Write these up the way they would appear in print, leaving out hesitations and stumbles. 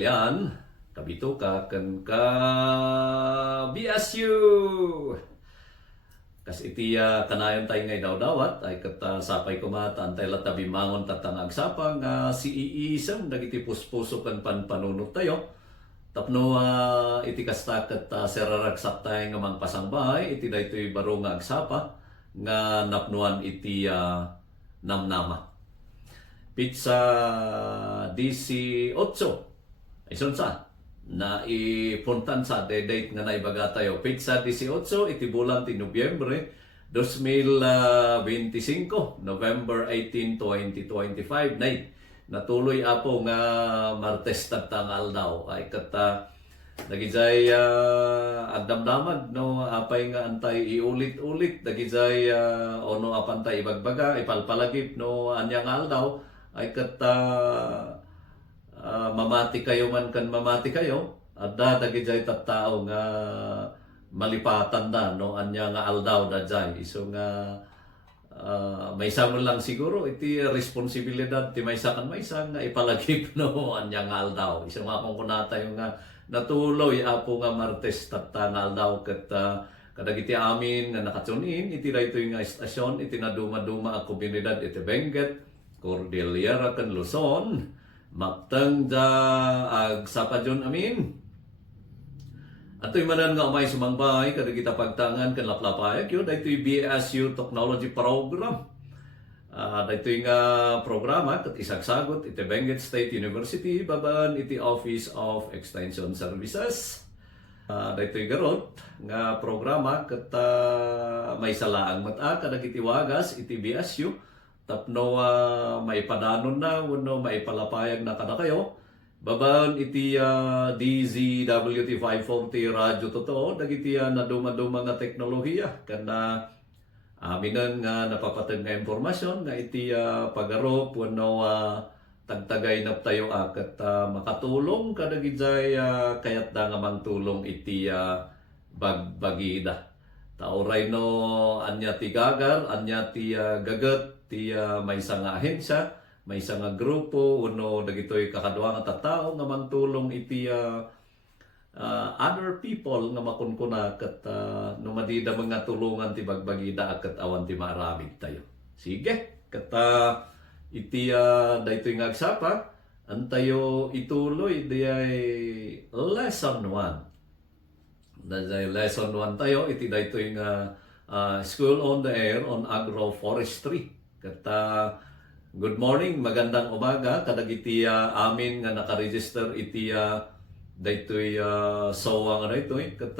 Kalian, kabito ka kan ka BSU. Kas iti kanayon tayo ngay daw-dawat ay kat sapay kumata antay latabi mangon tatang agsapang si iisam dagiti puspuso kan panpanunot tayo. Tapno iti kasta kat seraragsak tayo nga mang pasangbahay iti daytoy baro nga agsapa nga napnuan iti namnama. Pizza DC 8 ison sa na ipuntan sa date nga naibaga tayo. Pizza 18 iti bulan ti Nobyembre 2025, November 18, 2025. Nay, natuloy apo nga Martes tatangal daw. Ay kata dagijay agdamdamag no apay nga antay iulit-ulit dagijay ono apantay ibagbaga ipalpalagip no anyang aldaw ay kata mamati kayo man kan mamati kayo at dagijay tattao nga malipatan da no anya nga aldaw da jay iso nga may samon lang siguro iti responsibilidad ti maysa kan maysa nga ipalagip no anya nga aldaw iso nga kung kunata yung nga natuloy apo nga Martes tatangal daw ket kadagiti amin nga nakatunin iti daytoy nga istasyon iti naduma-duma a komunidad iti Benguet, Cordillera ken Luzon. Maktang da agsapadyon amin. Ato'y manan nga umay sumangbay kadagita pagtangan ken laplapay kyo daytoy BSU Technology Program. Daytoy nga programa ket isagsagot iti Benguet State University baban iti Office of Extension Services. Daytoy garot nga programa ket may salaang mata kadagiti wagas iti BSU tapno maipadanon na wenno maipalapayag na kada kayo baban iti DZWT 540 radyo totoo dagiti naduma-duma nga teknolohiya kana aminan nga napapatag nga impormasyon nga iti pagarop wenno tagtagay na tayo ket makatulong kadagijay kayat da nga mangtulong iti bagbagida. Tauray no anya ti gagar, anya ti gagat ti maysa nga ahensya, maysa nga grupo wenno dagitoy kakadua nga tattao nga mangtulong iti other people nga makunkuna ket no madida mga tulungan ti bagbagida ket awan ti maaramid tayo. Sige, ket iti daytoy nga agsapa antayo ituloy dayay lesson 1. Dayay lesson 1 tayo iti daytoy nga School on the Air on Agroforestry. Ket good morning, magandang umaga kadagiti amin nga nakaregister iti daytoy SOA nga daytoy ket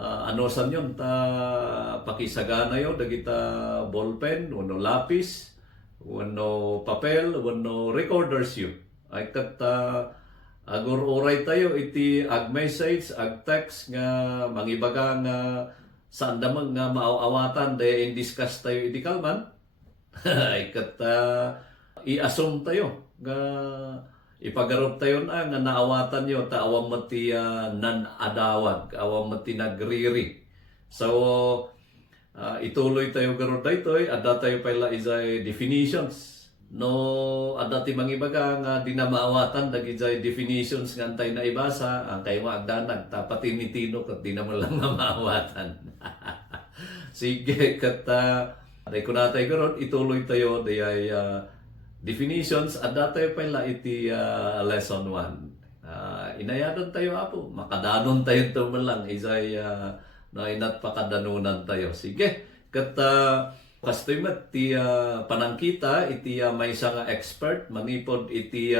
ano san yon pakisagana yo dagita ballpen wenno lapis wenno papel wenno recorders yo ay ket agor oray tayo iti ag message ag text nga mangibaga nga saan damang nga maaawatan de in-discuss tayo iti kalman ay ket i-assume tayo nga ipagarop tayo na nga naawatan yo ta awam met ti nan-adawag awam met ti nagriri so ituloy tayo garo daytoy adda tayo pala isay definitions no adda ti mangibaga nga di na maawatan dagiti definitions nga antay na ibasa ang kayo agdanag tapati mitino ket di naman lang nga maawatan. Sige ket day ko natay karon ituloy tayo dayay definitions adda tayo pala iti lesson 1. Inayadan tayo apo makadanon tayo tumalang isay no inat pakadanunan tayo. Sige ket kastoy met ti panangkita iti maysa nga expert manipod iti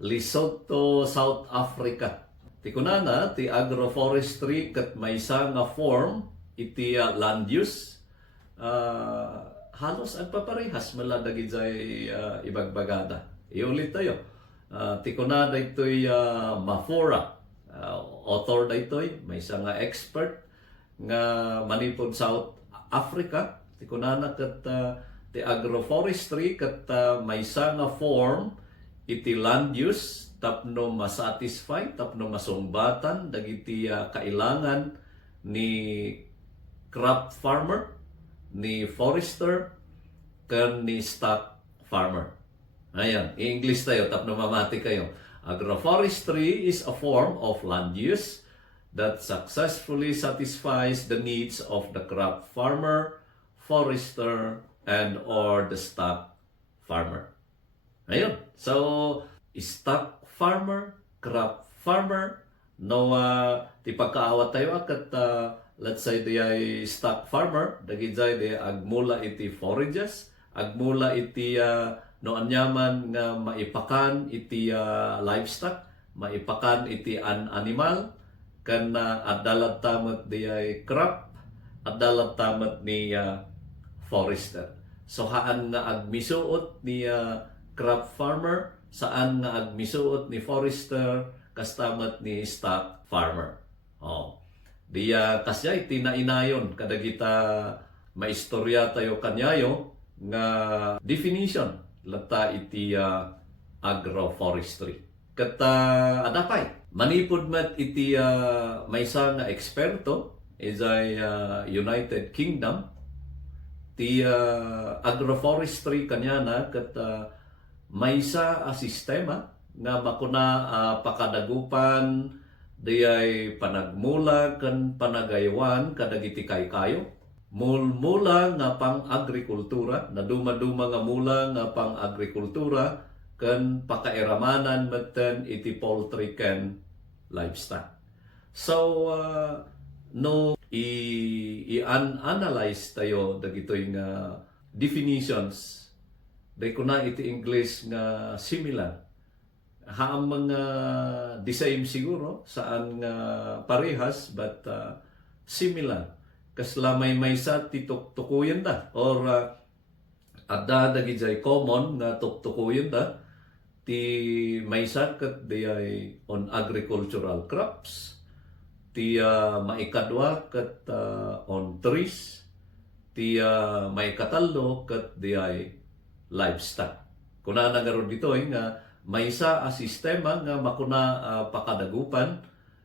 Lesotho, South Africa. Ti kunana ti agroforestry ket maysa nga form iti land use halos agpaparehas mala dagiti ibagbagada. Iulit tayo. Ti kunana daytoy Mafora. Author daytoy maysa nga expert nga manipod South Africa. Ti kunana ket ti agroforestry ket maysa nga form iti land use tapno masatisfy tapno masungbatan dagiti kailangan ni crop farmer ni forester ken ni stock farmer. Ayan, i-English tayo tapno mamati kayo. Agroforestry is a form of land use that successfully satisfies the needs of the crop farmer, forester, and or the stock farmer. Ayun. So, stock farmer, crop farmer, no ti pagkaawat tayo akat let's say di ay stock farmer, dagijay di agmula iti forages, agmula iti no anyaman nga maipakan iti livestock, maipakan iti animal, kan adalat tamat di ay crop, adalat tamat ni forester. So haan nga agmisuot ni crop farmer, saan nga agmisuot ni forester, kastamat ni stock farmer. Oh. Diya kasya iti nainayon kadagita maistorya tayo kanyayo nga definition lata iti agroforestry. Kata adapay manipud met iti maysa nga eksperto izay United Kingdom ti agroforestry kanyana ket maysa a sistema nga makuna pakadagupan diyay panagmula kan panagaywan kadagiti kayo mulmula nga pang agrikultura na duma-duma nga mula nga pang agrikultura kan pakairamanan metten iti poultry ken livestock. So no i-analyze tayo dagitoy nga definitions day kuna iti English nga similar haang mga the same siguro saan nga parehas but similar kasla may sa tituktukuyan da or adda dagijay common nga tuktukuyan da ti maysa ket diay on agricultural crops ti maikadwa ket on trees ti maikatallo ket diay livestock kuna nagaron ditoy nga maysa a sistema nga makuna pakadagupan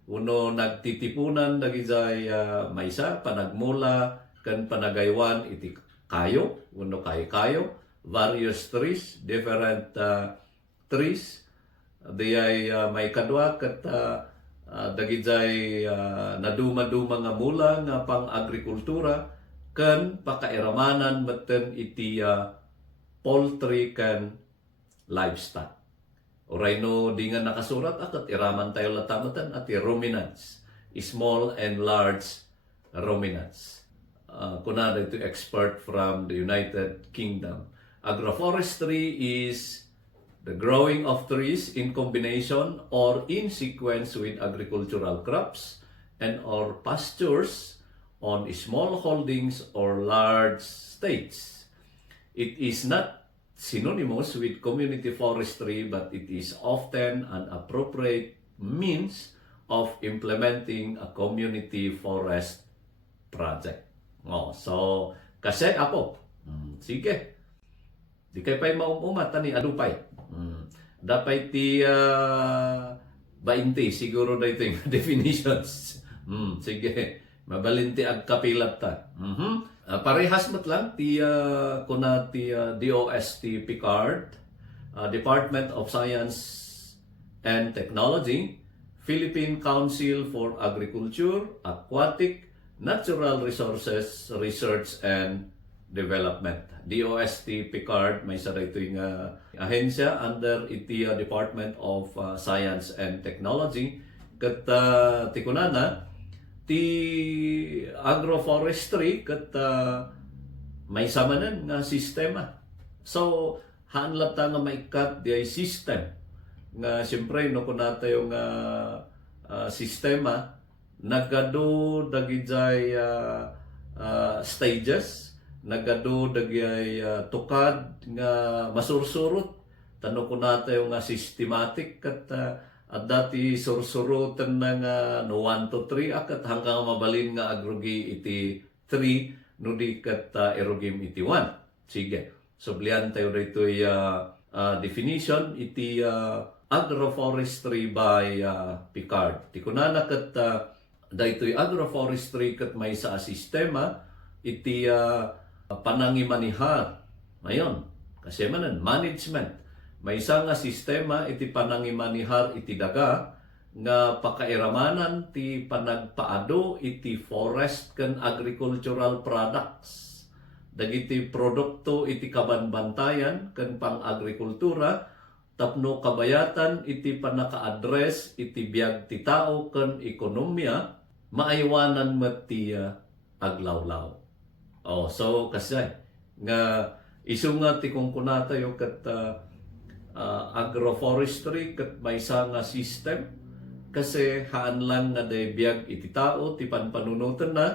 uno nagtitipunan dagijay maysa panagmula ken panagaywan iti kayo uno kayo various trees different trees diay may kadwa ket dagijay naduma-duma nga mula nga pang agrikultura ken pakairamanan metten iti poultry ken livestock. Oray no di nga nakasurat akat iraman tayo latamatan at ruminants, small and large ruminants. Kunada ito expert from the United Kingdom. Agroforestry is the growing of trees in combination or in sequence with agricultural crops and or pastures on small holdings or large estates. It is not synonymous with community forestry, but it is often an appropriate means of implementing a community forest project. Oh, so, kasi apo, sige, di kayo pa'y maumumata ni adupay. Dapat ti 20, siguro na ito yung definitions. Sige, mabalinti agkapilat ta. Parehas mat lang ti kuna ti DOST Picard, Department of Science and Technology, Philippine Council for Agriculture, Aquatic, Natural Resources, Research and Development. DOST Picard may saray ito yung ahensya under iti Department of Science and Technology. Kat ti kunana ti agroforestry kat may samanan nga sistema. So hanlat ta nga maikat di ay system nga siyempre no kunata yung sistema nagado dagijay stages, nagado dagijay tukad nga masursurot tano kunata yung systematic kat at dati sursurutan na nga no 1 to 3 akat hanggang mabalin nga agrogi iti 3 no di kat erogim iti 1. Sige. So blian tayo dito definition iti agroforestry by Picard. Ti kunana kat dito agroforestry kat may sa sistema iti panangimanihar. Ngayon, kasi manan management may isa nga sistema iti panangimanihar iti daga nga pakairamanan ti panagpaado iti forest ken agricultural products. Dagiti produkto iti kabanbantayan ken pang-agrikultura tapno kabayatan iti panaka-address iti biag ti tao ken ekonomiya maaywanan met ti aglawlaw. So kasi nga isu nga ti kungkuna tayo ket agroforestry ket maysa nga system kasi haan lang nga day biag iti tao ti panpanunutan na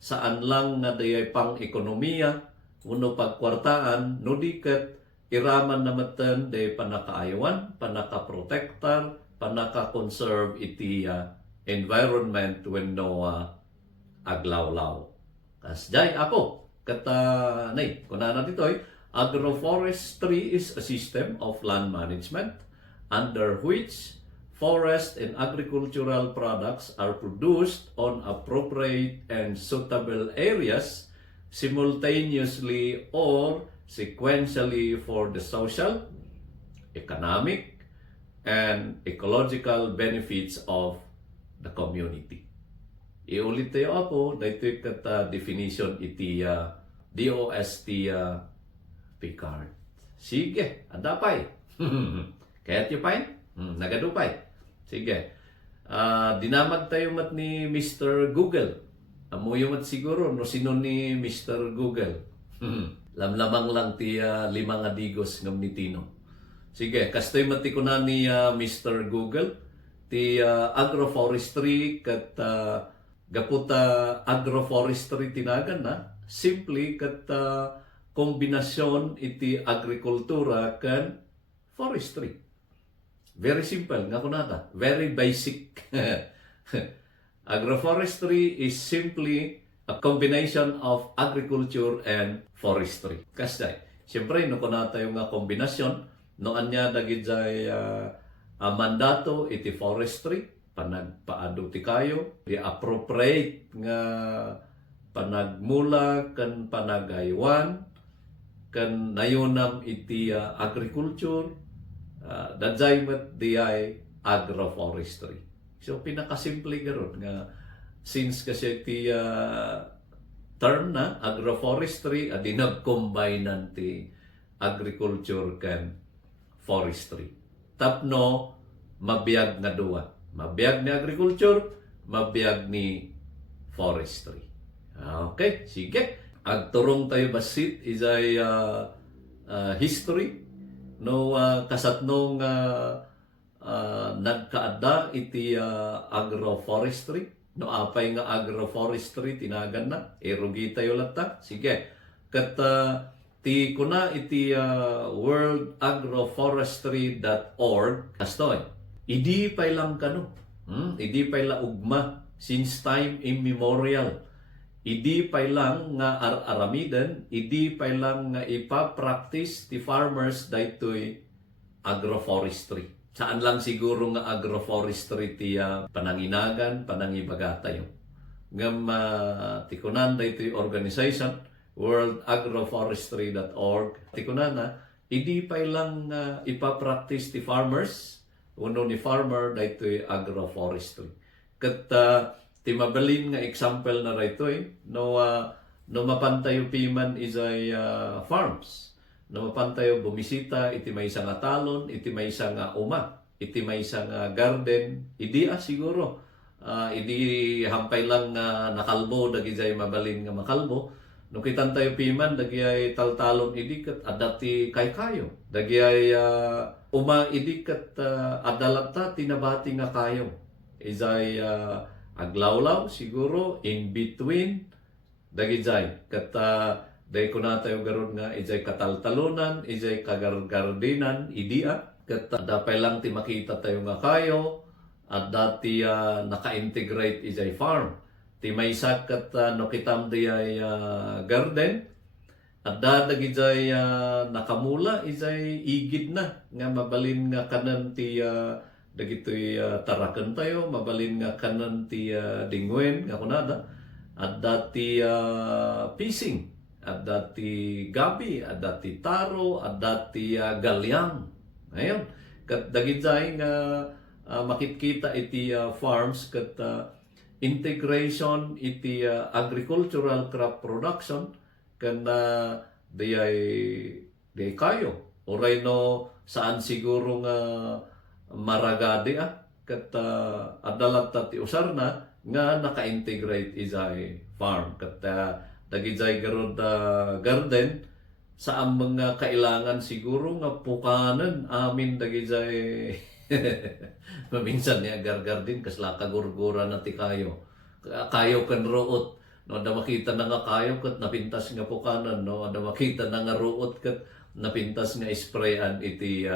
saan lang nga day pang-ekonomiya uno pagkwartaan no diket iraman namatan day panakaayawan, panakaprotektar, panaka-conserve iti environment when no aglawlaw. Kasjay ako kata nay kunana ditoy agroforestry is a system of land management under which forest and agricultural products are produced on appropriate and suitable areas simultaneously or sequentially for the social, economic, and ecological benefits of the community. Iulit tayo ako, dahito kata definition iti DOST Picard. Sige, andapay. Kaya tiyo pa'y? Nagadupay. Sige. Dinamag tayo mat ni Mr. Google. Amuyo mat siguro, no sino ni Mr. Google. Lamlamang lang ti limang adigos ngam ni Tino. Sige, kastoy mati ko na ni Mr. Google. Ti agroforestry kat gaputa agroforestry tinagan na. Simply kat kombinasyon iti agrikultura kan forestry. Very simple, nga kunata. Very basic. Agroforestry is simply a combination of agriculture and forestry. Kasi, siyempre, no kunata yung kombinasyon, no anya dagijay mandato iti forestry, panagpaado ti kayo, di appropriate nga panagmula kan panagaywan, kan nayunam iti agriculture, dadzay met di ay agroforestry. So pinakasimple garon nga since kasi ti term na agroforestry adi nag-combine ti agriculture kan forestry. Tapno mabiyag nga duwa. Mabiyag ni agriculture, mabiyag ni forestry. Okay, sige. Agturong tayo basit is ay history no kasatnong nagkaada iti agroforestry no apay nga agroforestry tinagan na erugi tayo latta. Sige. Kat ti kuna iti worldagroforestry.org kastoy. Idi pay lang kano. Idi pay la ugma since time immemorial. Idi pay lang nga aramiden, idi pay lang nga ipa-practice ti farmers daytoy agroforestry. Saan lang siguro nga agroforestry ti pananginagan, panangibaga tayo. Ngam ti kunan daytoy organization worldagroforestry.org. Ti kunan idi pay lang ipa-practice ti farmers, uno ni farmer daytoy agroforestry. Ket ti mabalin nga example na rito no mapantayo piman isay farms. No mapantayo bumisita iti may isang talon, iti may isang iti may isang garden, idi siguro. Idi hampay lang nakalbo dagijay mabalin nga makalbo. No kitan tayo piman dagiyay taltalon idi ket adati kayo. Dagiyay idi ket adalata tinabati nga kayo. Isay aglawlaw siguro in between dagijay ket day ko na tayo garon nga ijay kataltalunan, ijay kagargardinan idia ket dapay lang ti makita tayo nga kayo at dati naka-integrate ijay farm ti maysa ket no kitam di ay garden at dagijay nakamula ijay igid na nga mabalin nga kanan ti dagitoy taraken tayo, mabalin nga kanan ti dingwen nga kunada, at dati pising, at dati gabi, at dati taro, at dati galyang. Ngayon, kat dagijay nga makitkita iti farms kat integration iti agricultural crop production kan di kayo oray no saan siguro nga maragadi kat adalat ti usar na nga naka-integrate izay farm kat dagijay garod garden sa ang mga kailangan siguro nga pukanan amin dagijay maminsan niya gargar din kasla kagurgura na ti kayo kan ruot no da makita na nga kayo kat napintas nga pukanan no da makita na nga ruot kat napintas nga sprayan iti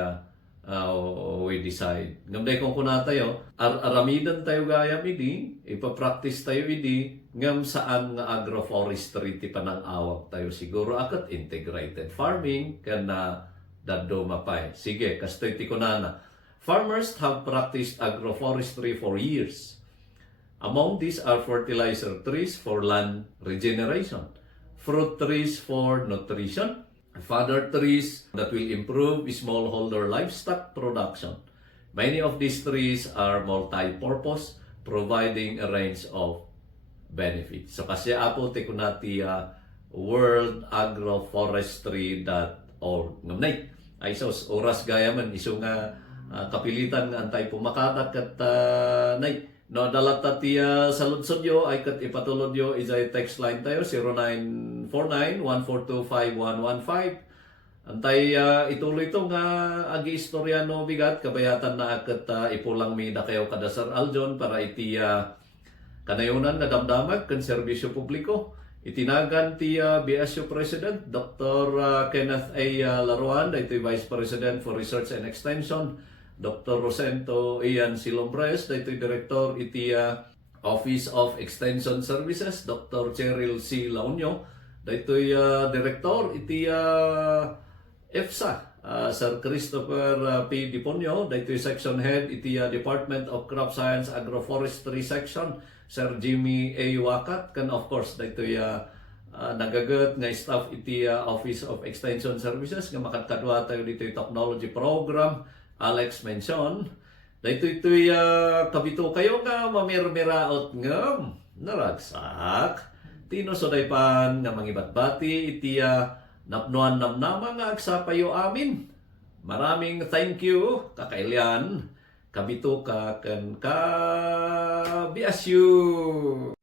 we decide ngamday kung kuna tayo aramidan tayo gayam idi ipapractice tayo idi ngam saan nga agroforestry ti panang-awak tayo siguro akat integrated farming kan daddo mapay sige kastoy ti kunana. Farmers have practiced agroforestry for years. Among these are fertilizer trees for land regeneration, fruit trees for nutrition, fodder trees that will improve smallholder livestock production. Many of these trees are multi-purpose, providing a range of benefits. So kasi apo ti kunati worldagroforestry.org. Ngamnay, ay sos oras gayaman iso nga kapilitan nga antay pumakatat kat nay no dalat ti saludsodyo ay kat ipatulodyo izay text line tayo 0949-142-5115 antay ituloy ito nga agi istorya no bigat kabayatan na akat ipulang mi da kayo kadasar aljon para iti kanayunan nga damdamag kan serbisyo publiko itinagan ti BSU President Dr. Kenneth A. Laruan iti Vice President for Research and Extension Dr. Rosento Ian Silombres, daytoy Director iti Office of Extension Services, Dr. Cheryl C. Launyo, daytoy Director iti EFSA, Sir Christopher P. Diponyo, daytoy Section Head iti Department of Crop Science Agroforestry Section, Sir Jimmy A. Wakat, kan of course daytoy nagagat nga staff iti Office of Extension Services nga makadkadwa tayo ditoy technology program Alex mention daytoy kabito kayo nga mamirmiraot ngam naragsak tino soday pan nga mangibatbati iti napnuan namnama nga agsapayo amin maraming thank you kakailian kabito ka ken ka BSU